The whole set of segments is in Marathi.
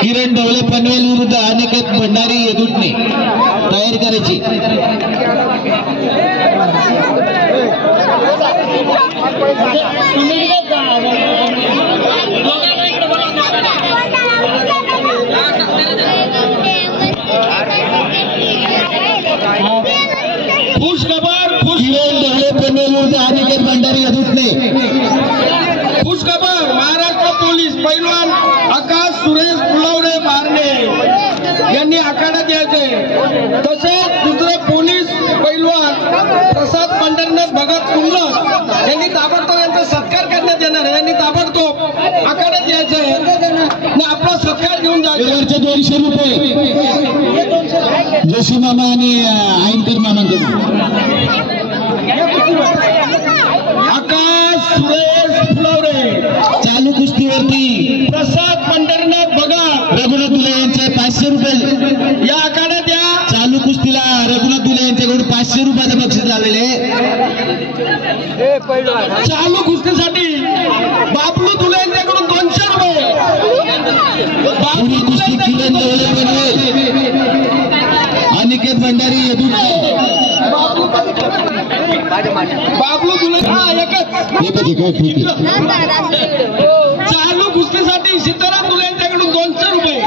किरण ढवळे पनवेल विरुद्ध अनिकेत भंडारी येदुटणे तयारी करायची। खुश खबर, किरण ढवळे पनवेल विरुद्ध अनिकेत भंडारी येदुटणे। खुश खबर, महाराष्ट्र पोलीस पैलवान आकाश सुरेश फुलवडे मारणे यांनी आखाड्यात यायचे। तसेच दुसरे पोलीस पैलवान प्रसाद पंढरनाथ भगत कुंडल यांनी ताबडतोब यांचा सत्कार करण्यात येणार आहे। यांनी ताबडतोब आखाड्यात यायचे आणि आपला सत्कार घेऊन जायचे। 200 रुपये जोशी मामा आणि आईनकर मामांकडून। आकाश सुरेश फुलवडे चालू कुस्तीवरती प्रसाद पंढरनाथ भगत रघुनाथ दुले यांचे 500 रुपये या आखाड्यात या। चालू कुस्तीला रघुनाथ दुले यांच्याकडून 500 रुपयाचं बक्षीस झालेले। चालू कुस्तीसाठी बाबलू दुले यांच्याकडून 200 रुपये। पुढील कुस्ती किरण ढवळे पनवेल अनिकेत भंडारी येदुटणे। बाबलू दुले एकच ठीक आहे। चालू कुस्तीसाठी सीताराम दुले यांच्याकडून 200 रुपये।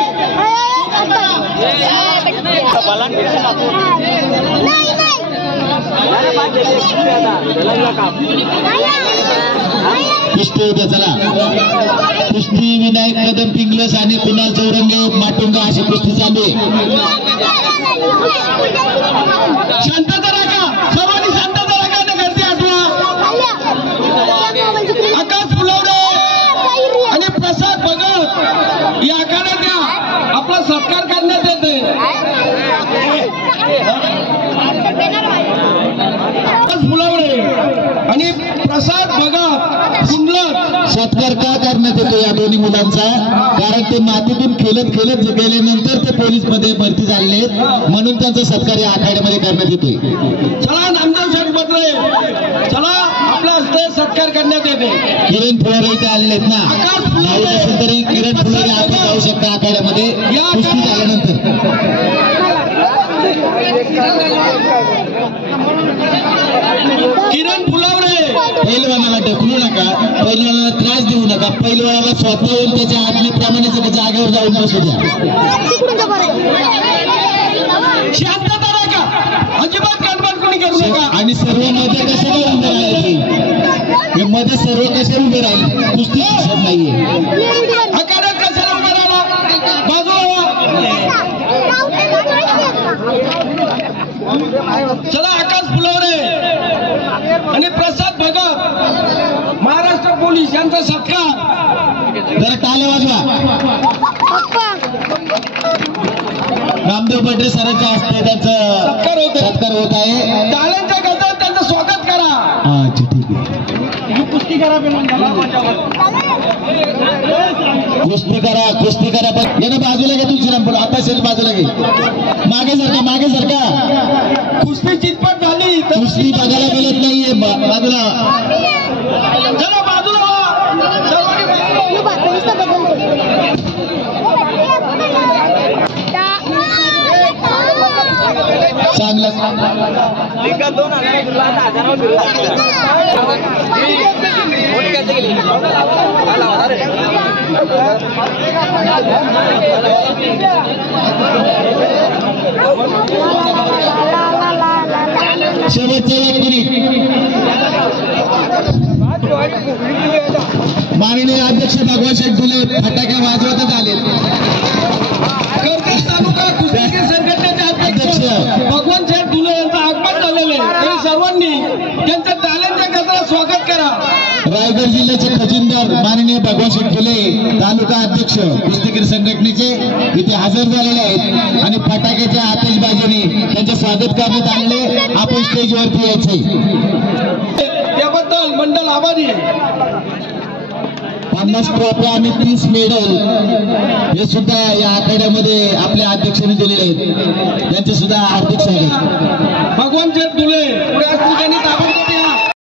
कुस्ती होत्या चला। कुस्ती विनायक कदम पिंगलस आणि कुणाल चौरंगे माटुंगा अशी कुस्ती चालू आहे। शांतता राखा, सर्वांनी शांतता राखा आणि गर्दी आठवा। आकाश फुलवडे आणि प्रसाद भगत या आखाड्यात या, आपला सत्कार करण्यात येते। फुलवडे आणि प्रसाद भगत कुंडलक सत्कार का करण्यात येतो या दोन्ही मुलांचा? कारण ते मातीतून खेळत गेल्यानंतर ते पोलीस मध्ये भरती झाले म्हणून त्यांचा सत्कार या आखाड्यामध्ये करण्यात येतोय। चला नामदेव शेठ बद्रे, चला आपल्या हस्ते सत्कार करण्यात येते। किरण फुलारे इथे आलेले आहेत ना, नाव नसेल तरी किरण फुलारे आपण जाऊ शकता आखाड्यामध्ये कुस्ती झाल्यानंतर। किरण फुलवडे पैलवानाला ढकलू नका, पैलवानाला त्रास देऊ नका, पैलवानाला स्वतःहून त्याच्या आज्ञेप्रमाणे सगळ्या जागेवर जाऊन बसू द्या। शांतता राखा, अजिबात गडबड कोणी करू नका। आणि सर्व मध्ये कशाला उभे राहिले? मध्ये सर्व कशाला उभे राहिले? कुस्ती दिसत नाहीये। आखाड्यात कशाला उभे राहिला? बाजूला चला। आकाश फुलवडे आणि प्रसाद भगत महाराष्ट्र पोलीस यांचा सत्कार जरा टाळ्या वाजवा। रामदेव बड्रे सरांच्या हस्ते त्यांचं सत्कार होत आहे। टाळ्यांच्या गजरात त्यांचं स्वागत करा। अच्छा ठीक आहे। कुस्ती करा, कुस्ती करा पण यानं बाजूला घे तुझी आता सेल बाजूला घे, मागे सरका। कुस्ती चितपट झाली तर कुस्ती बघायला मिळत नाहीये, बाजूला चला, बाजूला चांगलं शेवटचे 1 मिनिट। माननीय अध्यक्ष भगवान शेठ दुले फटाके वाजवतच आले। कर्जत तालुका कुस्ती संघटनेचे अध्यक्ष भगवान शेठ दुले यांचं आगमन झालेलं आहे। तरी सर्वांनी त्यांच्या टाळ्यांच्या गजरात स्वागत करा। रायगड जिल्ह्याचे खजिनदार माननीय भगवान शेठ दुले तालुका अध्यक्ष कुस्तीगीर संघटनेचे इथे हजर झालेले आहेत आणि फटाक्याच्या आतिषबाजीने त्यांचे स्वागत करण्यात आलेले। आपण स्टेजवरती यायचे त्याबद्दल मंडळ आभारी आहे। 50 ट्रॉफी आणि 30 मेडल हे सुद्धा या आखाड्यामध्ये आपल्या अध्यक्षांनी दिलेले आहेत, त्यांचे सुद्धा हार्दिक स्वागत। भगवान शेठ दुले पुढे असतील त्यांनी ताबडतोब